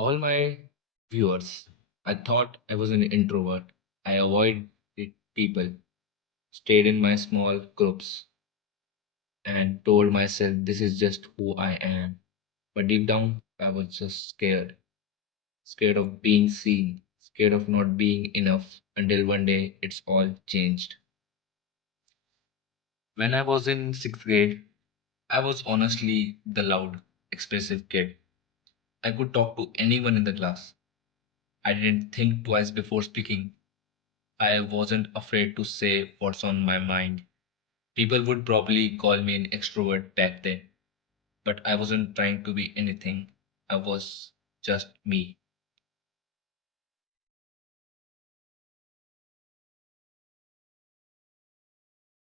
All my viewers, I thought I was an introvert. I avoided people, stayed in my small groups, and told myself this is just who I am. But deep down, I was just scared. Scared of being seen, scared of not being enough until one day it's all changed. When I was in sixth grade, I was honestly the loud, expressive kid. I could talk to anyone in the class. I didn't think twice before speaking. I wasn't afraid to say what's on my mind. People would probably call me an extrovert back then, but I wasn't trying to be anything. I was just me.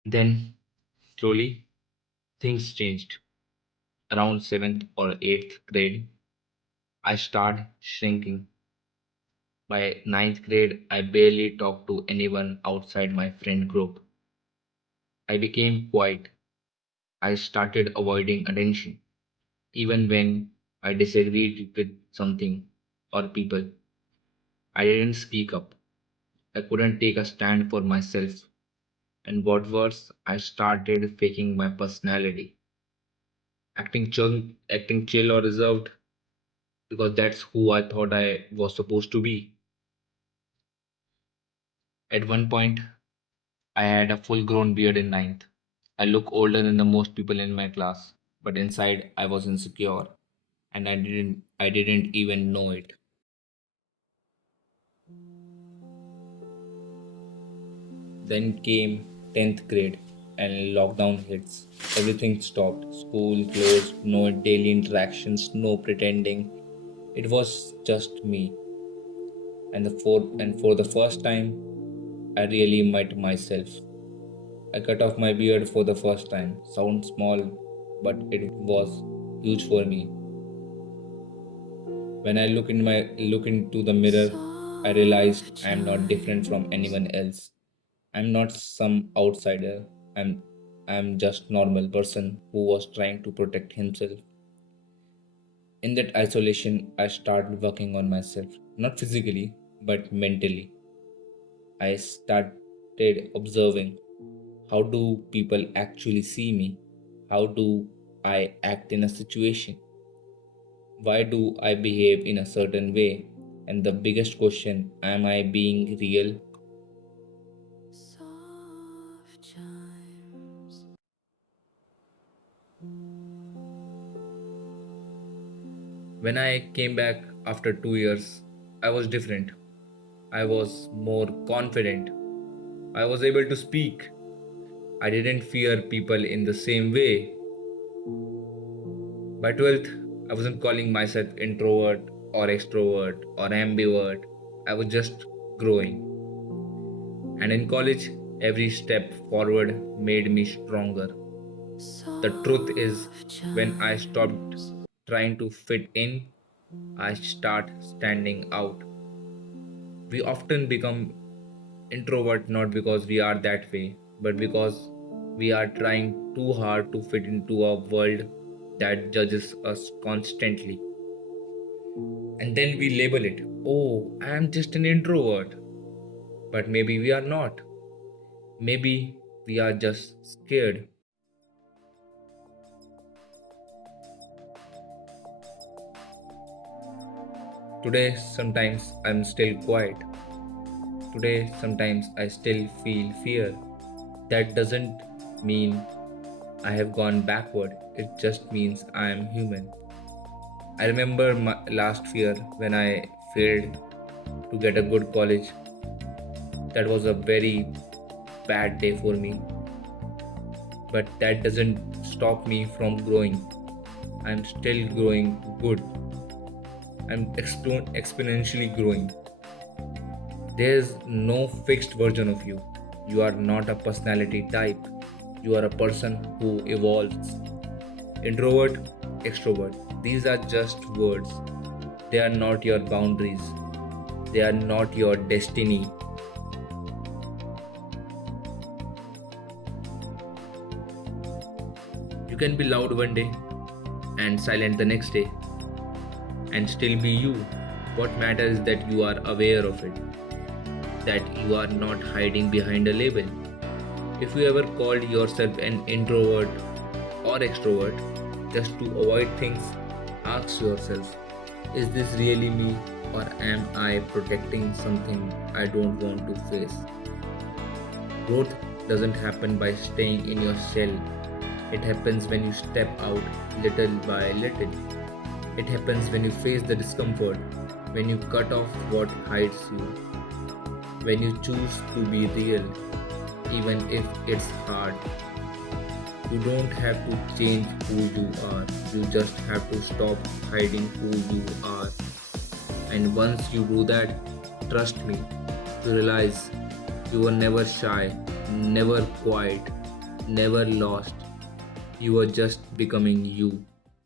Then, slowly, things changed. Around 7th or 8th grade, I started shrinking. By ninth grade, I barely talked to anyone outside my friend group. I became quiet. I started avoiding attention. Even when I disagreed with something or people, I didn't speak up. I couldn't take a stand for myself. And what worse, I started faking my personality, acting chill or reserved because that's who I thought I was supposed to be. At one point, I had a full grown beard in ninth. I look older than the most people in my class, but inside I was insecure and I didn't even know it. Then came 10th grade and lockdown hits. Everything stopped. School closed, no daily interactions, no pretending. It was just me. And for the first time, I really met myself. I cut off my beard for the first time. Sounds small, but it was huge for me. When I look into the mirror, I realized I am not different from anyone else. I'm not some outsider. I'm just normal person who was trying to protect himself. In that isolation, I started working on myself, not physically, but mentally. I started observing how do people actually see me? How do I act in a situation? Why do I behave in a certain way? And the biggest question, am I being real? When I came back after 2 years, I was different. I was more confident. I was able to speak. I didn't fear people in the same way. By 12th, I wasn't calling myself introvert or extrovert or ambivert. I was just growing. And in college, every step forward made me stronger. The truth is, when I stopped trying to fit in, I start standing out. We often become introvert not because we are that way, but because we are trying too hard to fit into a world that judges us constantly. And then we label it, oh, I am just an introvert. But maybe we are not. Maybe we are just scared. Today, sometimes I'm still quiet. Today, sometimes I still feel fear. That doesn't mean I have gone backward, it just means I am human. I remember my last year when I failed to get a good college. That was a very bad day for me, but that doesn't stop me from growing. I'm still growing good. I'm exponentially growing. There's no fixed version of you. You are not a personality type. You are a person who evolves. Introvert, extrovert. These are just words. They are not your boundaries. They are not your destiny. You can be loud one day and silent the next day. and still be you. What matters is that you are aware of it, that you are not hiding behind a label. If you ever called yourself an introvert or extrovert just to avoid things, ask yourself, is this really me, or am I protecting something I don't want to face? Growth doesn't happen by staying in your shell. It happens when you step out little by little. It happens when you face the discomfort, when you cut off what hides you, when you choose to be real, even if it's hard. You don't have to change who you are, you just have to stop hiding who you are. And once you do that, trust me, you realize you were never shy, never quiet, never lost. You were just becoming you.